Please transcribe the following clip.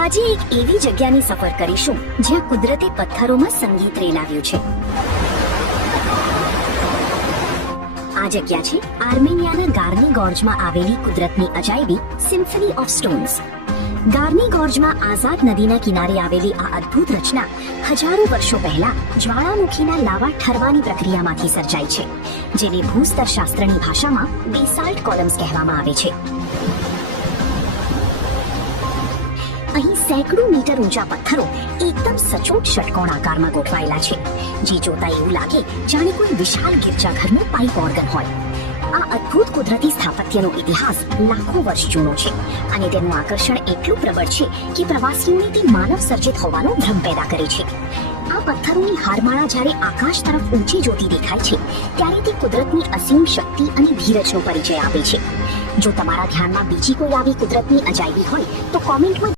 આજે એક એવી જગ્યાની સફર કરીશું જ્યાં કુદરતે પથ્થરોમાં સંગીત રેલાવ્યું છે. આ જગ્યા છે આર્મેનિયાના ગાર્ની ગોર્જમાં આવેલી કુદરતની અજાયબી સિમ્ફની ઓફ સ્ટોન્સ. ગાર્ની ગોર્જમાં આઝાદ નદીના કિનારે આવેલી આ અદ્ભુત રચના હજારો વર્ષો પહેલા જ્વાળામુખીના લાવા ઠરવાની પ્રક્રિયામાંથી સર્જાઈ છે, જેને ભૂસ્તરશાસ્ત્રની ભાષામાં બેસાલ્ટ કોલમ્સ કહેવામાં આવે છે. અહીં સેંકડો મીટર ઊંચા પથ્થરો એકદમ સચોટ ષટકોણ આકારમાં ગોઠવાયેલા છે, જે જોતા એવું લાગે જાણે કોઈ વિશાળ ગિરજાઘરનું પાઇપ ઓર્ગન હોય. આ અદ્ભુત કુદરતી સ્થાપત્યનો ઇતિહાસ લાખો વર્ષ જૂનો છે અને તેનું આકર્ષણ એટલું પ્રબળ છે કે પ્રવાસીઓને તે માનવ સર્જિત હોવાનો ભ્રમ પેદા કરે છે. આ પથ્થરોની હારમાળા જ્યારે આકાશ તરફ ઊંચી જોતી દેખાય છે, ત્યારે તે કુદરતની અસીમ શક્તિ અને ધીરજનો પરિચય આપે છે. જો તમારા ધ્યાનમાં બીજી કોઈ આવી કુદરતની અજાયબી હોય તો કોમેન્ટમાં